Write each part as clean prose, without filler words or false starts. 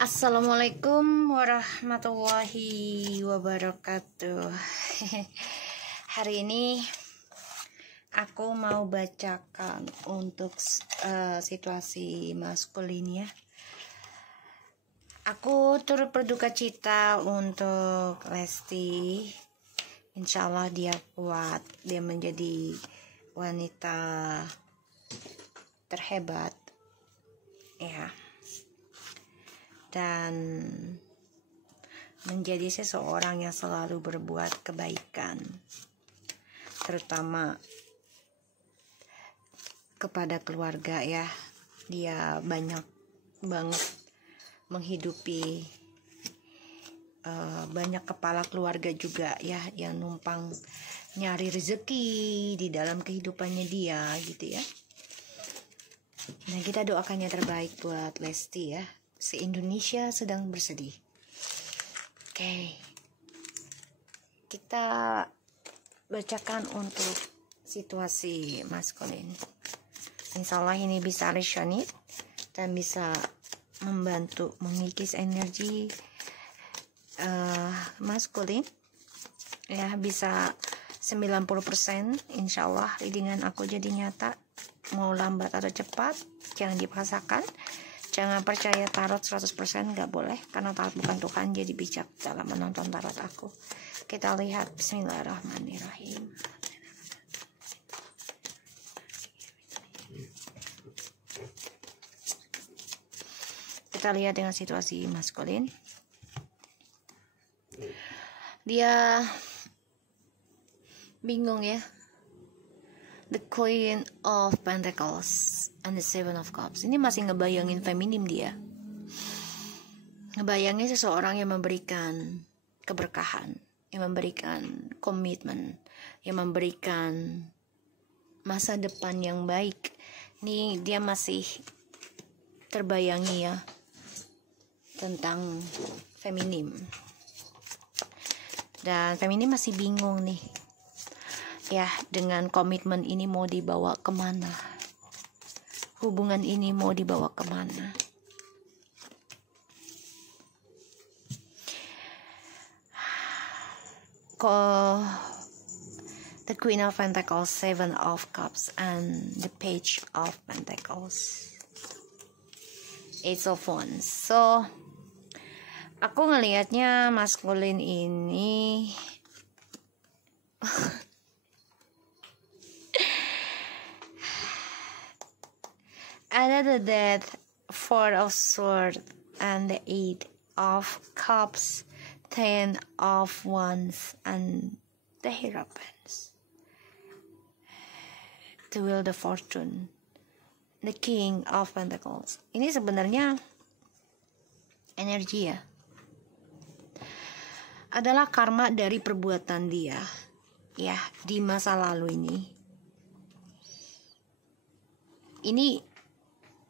Assalamualaikum warahmatullahi wabarakatuh. Hari ini aku mau bacakan untuk situasi maskulin ya. Aku turut berduka cita untuk Lesti. Insya Allah dia kuat, dia menjadi wanita terhebat ya, dan menjadi seseorang yang selalu berbuat kebaikan, terutama kepada keluarga ya. Dia banyak banget menghidupi banyak kepala keluarga juga ya, yang numpang nyari rezeki di dalam kehidupannya dia gitu ya. Nah, kita doakan yang terbaik buat Lesti ya. Se-Indonesia sedang bersedih. Oke. Kita bacakan untuk situasi maskulin. Insya Allah ini bisa resonate dan bisa membantu mengikis energi maskulin. Ya, bisa 90%. Insya Allah readingan aku jadi nyata. Mau lambat atau cepat, jangan dipaksakan. Jangan percaya tarot 100%, gak boleh, karena tarot bukan Tuhan. Jadi bijak dalam menonton tarot aku. Kita lihat. Bismillahirrahmanirrahim. Kita lihat dengan situasi maskulin. Dia bingung ya. The Queen of Pentacles and the Seven of Cups. Ini masih ngebayangin feminim dia. Ngebayangin seseorang yang memberikan keberkahan, yang memberikan komitmen, yang memberikan masa depan yang baik. Ini dia masih terbayangi ya tentang feminim. Dan feminim masih bingung nih. Ya, dengan komitmen ini mau dibawa kemana? Hubungan ini mau dibawa kemana? The Queen of Pentacles, Seven of Cups, and the Page of Pentacles, Eight of Wands. So, aku ngelihatnya maskulin ini ada the Death, Four of Swords, and the Eight of Cups, Ten of Wands, and the Hierophants, the Wheel of Fortune, the King of Pentacles. Ini sebenarnya energi ya, adalah karma dari perbuatan dia ya di masa lalu ini. Ini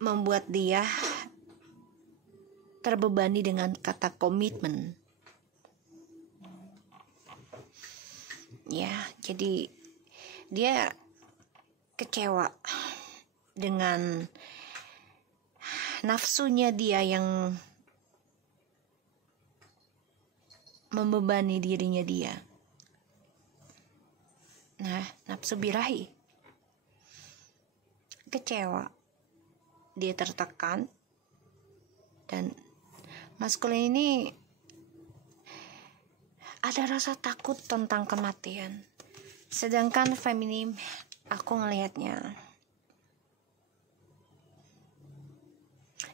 membuat dia terbebani dengan kata komitmen. Ya, jadi dia kecewa dengan nafsunya dia yang membebani dirinya dia. Nah, nafsu birahi. Kecewa. Dia tertekan. Dan maskulin ini ada rasa takut tentang kematian. Sedangkan feminim, aku ngelihatnya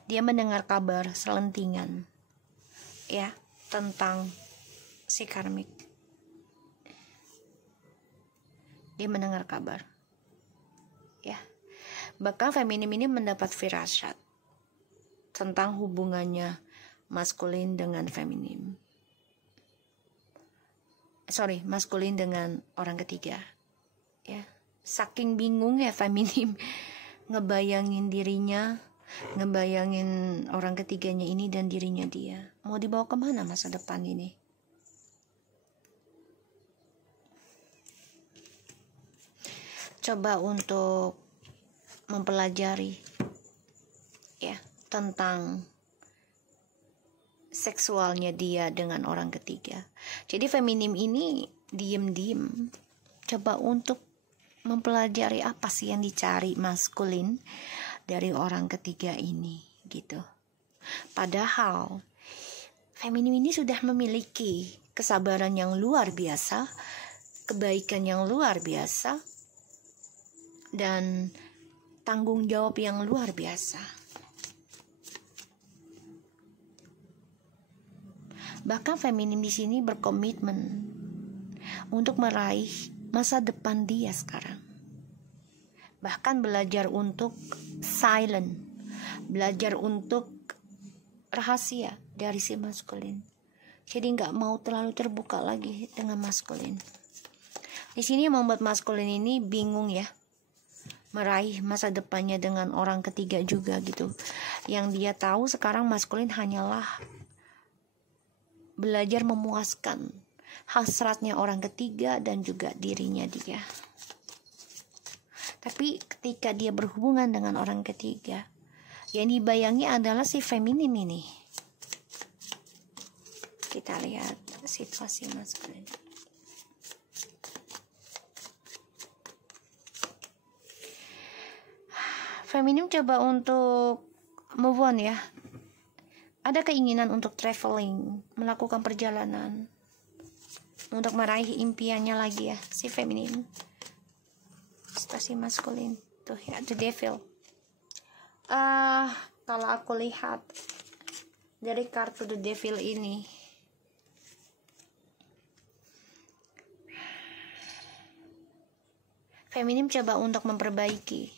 dia mendengar kabar selentingan ya tentang si karmik. Dia mendengar kabar ya. Bahkan feminim ini mendapat firasat tentang hubungannya maskulin dengan feminim. Maskulin dengan orang ketiga ya. Saking bingungnya feminim ngebayangin dirinya, ngebayangin orang ketiganya ini dan dirinya dia. Mau dibawa kemana masa depan ini? Coba untuk mempelajari ya tentang seksualnya dia dengan orang ketiga. Jadi feminim ini diem-diem coba untuk mempelajari apa sih yang dicari maskulin dari orang ketiga ini gitu. Padahal feminim ini sudah memiliki kesabaran yang luar biasa, kebaikan yang luar biasa, dan tanggung jawab yang luar biasa. Bahkan feminim di sini berkomitmen untuk meraih masa depan dia sekarang. Bahkan belajar untuk silent, belajar untuk rahasia dari si maskulin. Jadi nggak mau terlalu terbuka lagi dengan maskulin. Di sini yang membuat maskulin ini bingung ya, meraih masa depannya dengan orang ketiga juga gitu. Yang dia tahu sekarang maskulin hanyalah belajar memuaskan hasratnya orang ketiga dan juga dirinya dia. Tapi ketika dia berhubungan dengan orang ketiga, yang dibayangi adalah si feminim ini. Kita lihat situasi maskulin. Feminim coba untuk move on ya. Ada keinginan untuk traveling, melakukan perjalanan untuk meraih impiannya lagi ya, si feminim. Situasi maskulin tuh ya, the devil. Kalau aku lihat dari kartu the devil ini, feminim coba untuk memperbaiki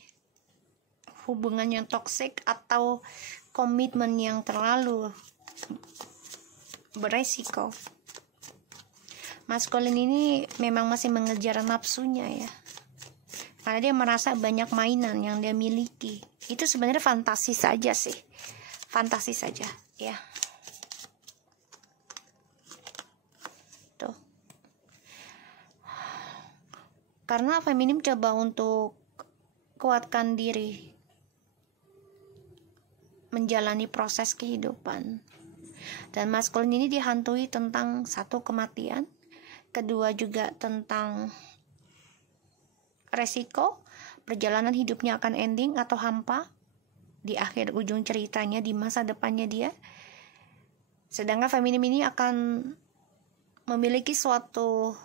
hubungan yang toksik atau komitmen yang terlalu beresiko. Maskulin ini memang masih mengejar nafsunya ya, karena dia merasa banyak mainan yang dia miliki. Itu sebenarnya fantasi saja sih, fantasi saja ya. Tuh, karena feminim coba untuk kuatkan diri menjalani proses kehidupan, dan maskulin ini dihantui tentang satu, kematian, kedua juga tentang resiko perjalanan hidupnya akan ending atau hampa di akhir ujung ceritanya di masa depannya dia. Sedangkan feminim ini akan memiliki suatu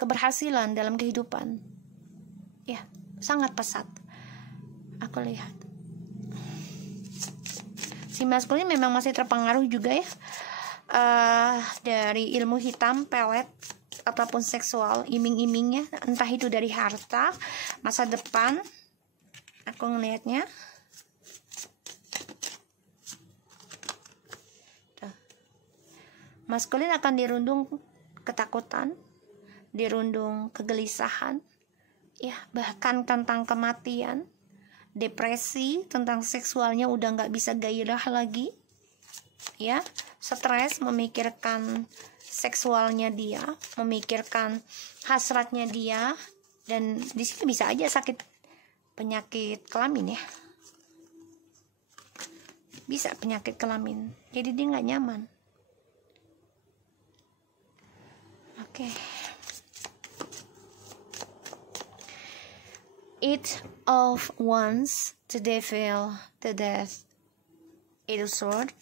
keberhasilan dalam kehidupan ya, sangat pesat aku lihat. Si maskulin memang masih terpengaruh juga ya dari ilmu hitam, pelet, ataupun seksual, iming-imingnya, entah itu dari harta, masa depan. Aku ngelihatnya maskulin akan dirundung ketakutan, dirundung kegelisahan ya, bahkan tentang kematian, depresi, tentang seksualnya udah nggak bisa gairah lagi ya, stres memikirkan seksualnya dia, memikirkan hasratnya dia, dan di sini bisa aja sakit penyakit kelamin ya, bisa penyakit kelamin, jadi dia nggak nyaman. Oke. Eight of Wands, the Devil, the Death, Eight of Swords,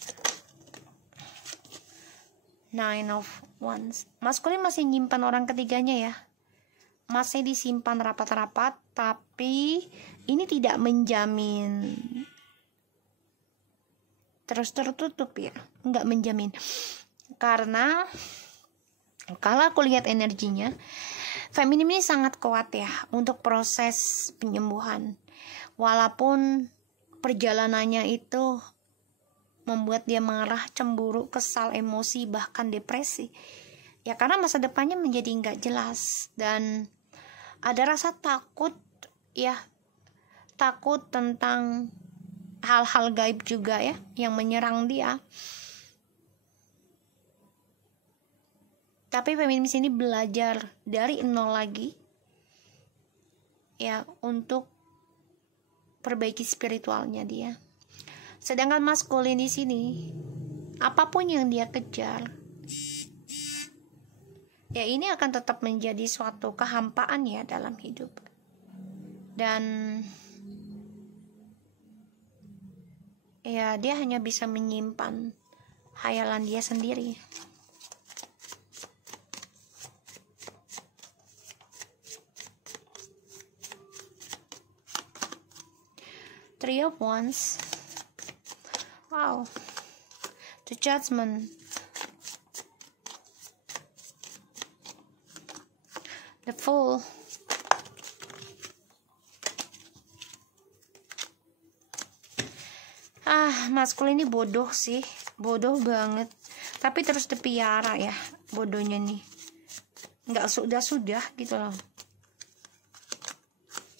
Nine of Wands. Maskulin masih nyimpan orang ketiganya ya, masih disimpan rapat-rapat, tapi ini tidak menjamin terus tertutup ya, nggak menjamin. Karena kalau aku lihat energinya, feminim ini sangat kuat ya untuk proses penyembuhan. Walaupun perjalanannya itu membuat dia marah, cemburu, kesal, emosi, bahkan depresi. Ya karena masa depannya menjadi nggak jelas. Dan ada rasa takut ya, takut tentang hal-hal gaib juga ya yang menyerang dia. Tapi feminim sini belajar dari nol lagi ya untuk perbaiki spiritualnya dia. Sedangkan maskulin di sini apapun yang dia kejar, ya ini akan tetap menjadi suatu kehampaan ya dalam hidup. Dan ya dia hanya bisa menyimpan hayalan dia sendiri. Three of Wands. Wow. The Judgment. The Fool. Maskulin ini bodoh sih, bodoh banget. Tapi terus dipiara ya, bodohnya nih. Nggak sudah gitu loh.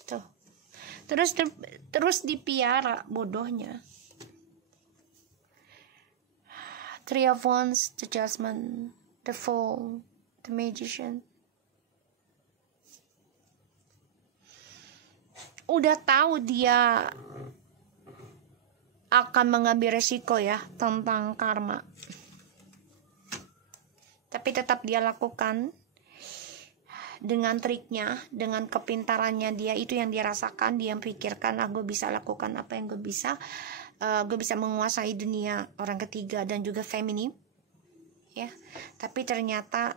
Tuh. Terus dipiara bodohnya. Three of Wands, the Judgment, the Fool, the Magician. Udah tahu dia akan mengambil resiko ya tentang karma, tapi tetap dia lakukan dengan triknya, dengan kepintarannya dia. Itu yang dia rasakan, dia pikirkan, gue bisa lakukan apa yang gue bisa menguasai dunia orang ketiga dan juga feminim ya. Tapi ternyata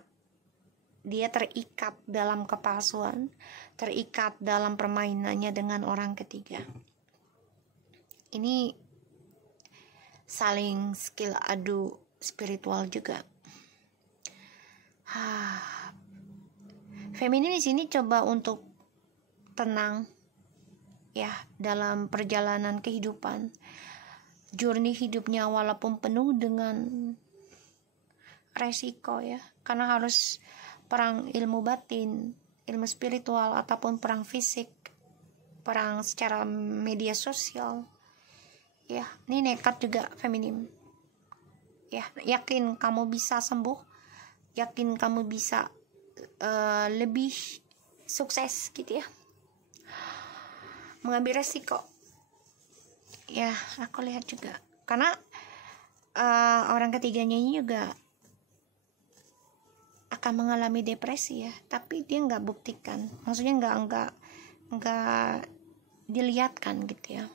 dia terikat dalam kepalsuan, terikat dalam permainannya dengan orang ketiga. Ini saling skill adu spiritual juga. Feminin di sini coba untuk tenang ya dalam perjalanan kehidupan, journey hidupnya, walaupun penuh dengan resiko ya, karena harus perang ilmu batin, ilmu spiritual, ataupun perang fisik, perang secara media sosial. Ya, ini nekat juga feminim. Ya, yakin kamu bisa sembuh, yakin kamu bisa lebih sukses gitu ya. Mengambil resiko. Ya, aku lihat juga. Karena orang ketiganya ini juga akan mengalami depresi ya, tapi dia nggak buktikan. Maksudnya nggak dilihatkan gitu ya.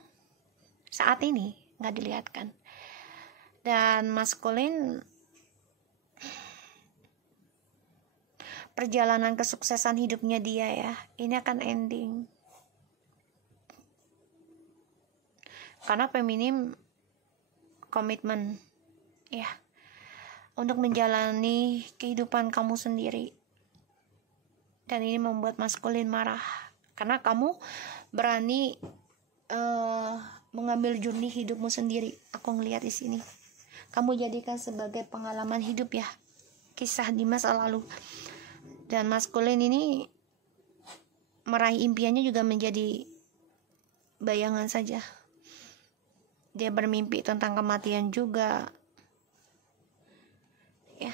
Saat ini nggak dilihatkan. Dan maskulin, perjalanan kesuksesan hidupnya dia ya, ini akan ending. Karena feminim komitmen ya untuk menjalani kehidupan kamu sendiri. Dan ini membuat maskulin marah karena kamu berani mengambil journey hidupmu sendiri. Aku ngelihat di sini. Kamu jadikan sebagai pengalaman hidup ya, kisah di masa lalu. Dan maskulin ini meraih impiannya juga menjadi bayangan saja. Dia bermimpi tentang kematian juga. Ya.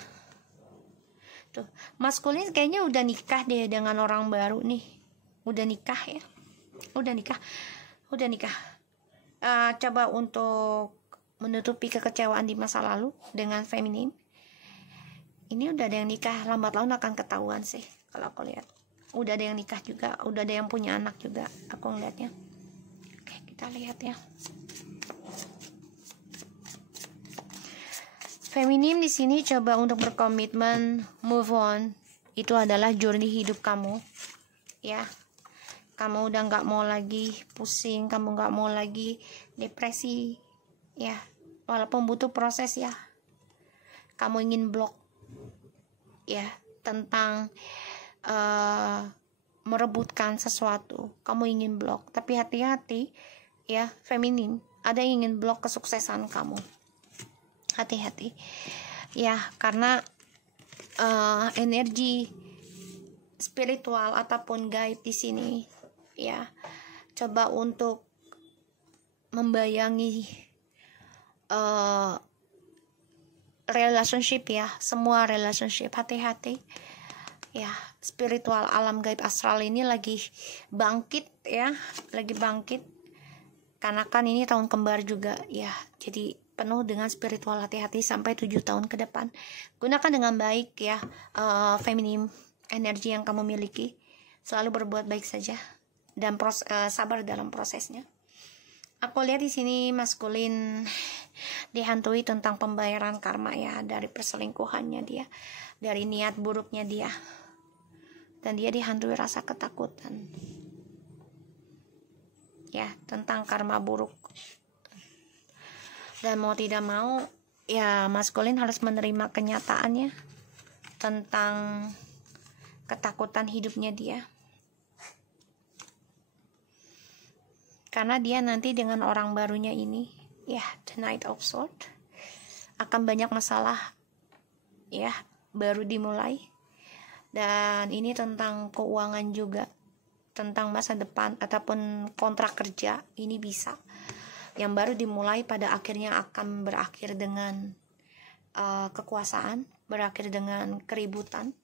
Tuh, maskulin kayaknya udah nikah deh dengan orang baru nih. Udah nikah ya. Udah nikah. Coba untuk menutupi kekecewaan di masa lalu dengan feminim. Ini udah ada yang nikah, lambat laun akan ketahuan sih kalau aku lihat. Udah ada yang nikah juga, udah ada yang punya anak juga, aku ngeliatnya. Oke, kita lihat ya. Feminim di sini coba untuk berkomitmen, move on. Itu adalah journey hidup kamu, ya. Kamu udah nggak mau lagi pusing, kamu nggak mau lagi depresi, ya. Walaupun butuh proses ya. Kamu ingin blok, ya, tentang merebutkan sesuatu. Kamu ingin blok, tapi hati-hati, ya, feminim. Ada yang ingin blok kesuksesan kamu. Hati-hati, ya, karena energi spiritual ataupun gaib di sini. Ya, coba untuk membayangi relationship ya, semua relationship. Hati-hati ya, spiritual alam gaib astral ini lagi bangkit ya, lagi bangkit karena kan ini tahun kembar juga ya. Jadi penuh dengan spiritual, hati-hati sampai 7 tahun ke depan. Gunakan dengan baik ya feminim energi yang kamu miliki. Selalu berbuat baik saja dan sabar dalam prosesnya. Aku lihat di sini maskulin dihantui tentang pembayaran karma ya, dari perselingkuhannya dia, dari niat buruknya dia, dan dia dihantui rasa ketakutan ya, tentang karma buruk. Dan mau tidak mau ya, maskulin harus menerima kenyataannya tentang ketakutan hidupnya dia. Karena dia nanti dengan orang barunya ini, ya, the Knight of Swords, akan banyak masalah, ya, baru dimulai. Dan ini tentang keuangan juga, tentang masa depan ataupun kontrak kerja, ini bisa. Yang baru dimulai pada akhirnya akan berakhir dengan kekuasaan, berakhir dengan keributan.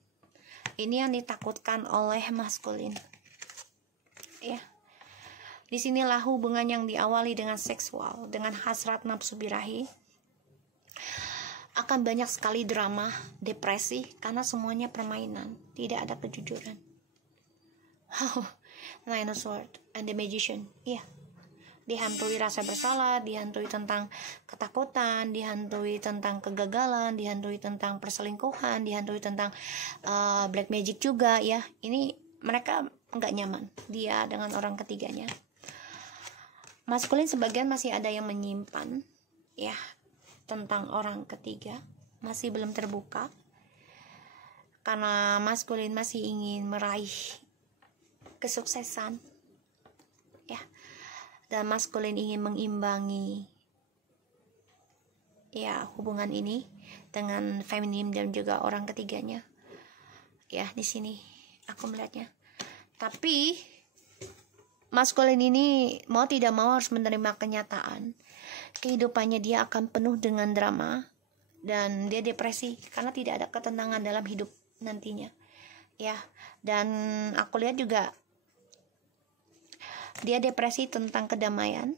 Ini yang ditakutkan oleh maskulin, ya. Disinilah hubungan yang diawali dengan seksual, dengan hasrat nafsu birahi, akan banyak sekali drama, depresi, karena semuanya permainan, tidak ada kejujuran. Nine of Swords and the Magician, iya. Dihantui rasa bersalah, dihantui tentang ketakutan, dihantui tentang kegagalan, dihantui tentang perselingkuhan, dihantui tentang black magic juga ya. Ini mereka nggak nyaman, dia dengan orang ketiganya. Maskulin sebagian masih ada yang menyimpan ya tentang orang ketiga, masih belum terbuka, karena maskulin masih ingin meraih kesuksesan ya, dan maskulin ingin mengimbangi ya hubungan ini dengan feminim dan juga orang ketiganya ya. Di sini aku melihatnya, tapi maskulin ini mau tidak mau harus menerima kenyataan kehidupannya dia akan penuh dengan drama, dan dia depresi karena tidak ada ketenangan dalam hidup nantinya ya. Dan aku lihat juga dia depresi tentang kedamaian,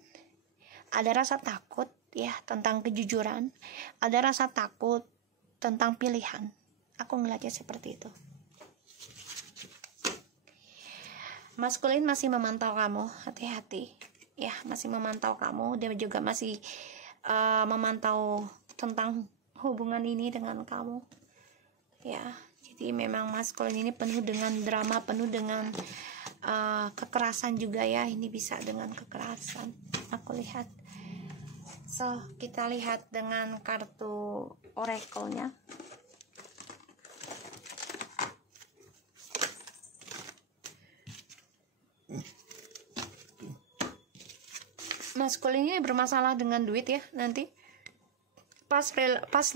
ada rasa takut ya tentang kejujuran, ada rasa takut tentang pilihan. Aku ngeliatnya seperti itu. Maskulin masih memantau kamu, hati-hati ya, masih memantau kamu. Dia juga masih memantau tentang hubungan ini dengan kamu ya. Jadi memang maskulin ini penuh dengan drama, penuh dengan kekerasan juga ya. Ini bisa dengan kekerasan aku lihat. So kita lihat dengan kartu oracle-nya. Maskulin ini bermasalah dengan duit ya nanti. Past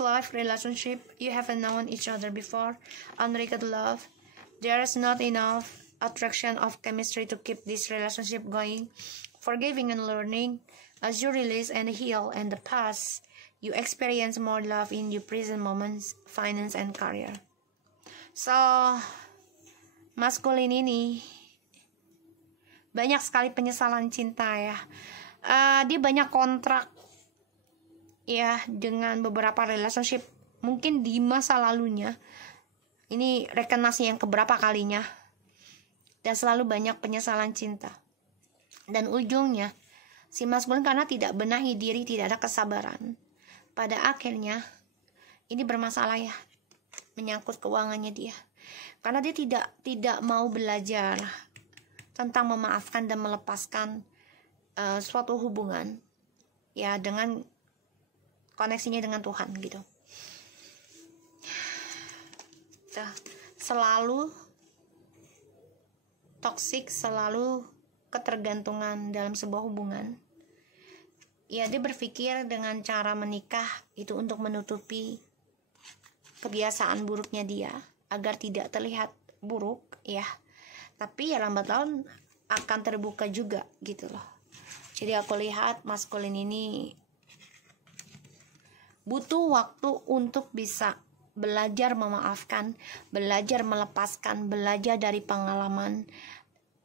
life relationship, you haven't known each other before, unrequited love, there is not enough attraction of chemistry to keep this relationship going. Forgiving and learning, as you release and heal in the past, you experience more love in your present moments, finance and career. So maskulin ini banyak sekali penyesalan cinta ya. Dia banyak kontrak ya dengan beberapa relationship, mungkin di masa lalunya. Ini rekenasi yang keberapa kalinya, dan selalu banyak penyesalan cinta. Dan ujungnya si maskulin karena tidak benahi diri, tidak ada kesabaran, pada akhirnya ini bermasalah ya, menyangkut keuangannya dia, karena dia tidak mau belajar tentang memaafkan dan melepaskan suatu hubungan ya, dengan koneksinya dengan Tuhan gitu. Selalu toksik, selalu ketergantungan dalam sebuah hubungan ya. Dia berpikir dengan cara menikah itu untuk menutupi kebiasaan buruknya dia agar tidak terlihat buruk ya, tapi ya lambat laun akan terbuka juga gitu loh. Jadi aku lihat maskulin ini butuh waktu untuk bisa belajar memaafkan, belajar melepaskan, belajar dari pengalaman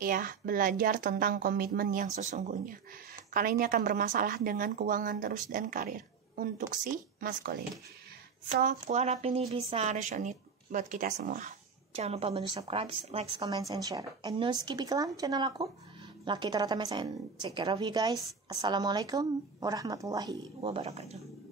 ya, belajar tentang komitmen yang sesungguhnya. Karena ini akan bermasalah dengan keuangan terus dan karir. untuk si maskulin. So, aku harap ini bisa resonate buat kita semua. Jangan lupa bantu subscribe, like, comment, and share. And no skip iklan channel aku. Laki Taratama and take care of you guys. Assalamualaikum warahmatullahi wabarakatuh.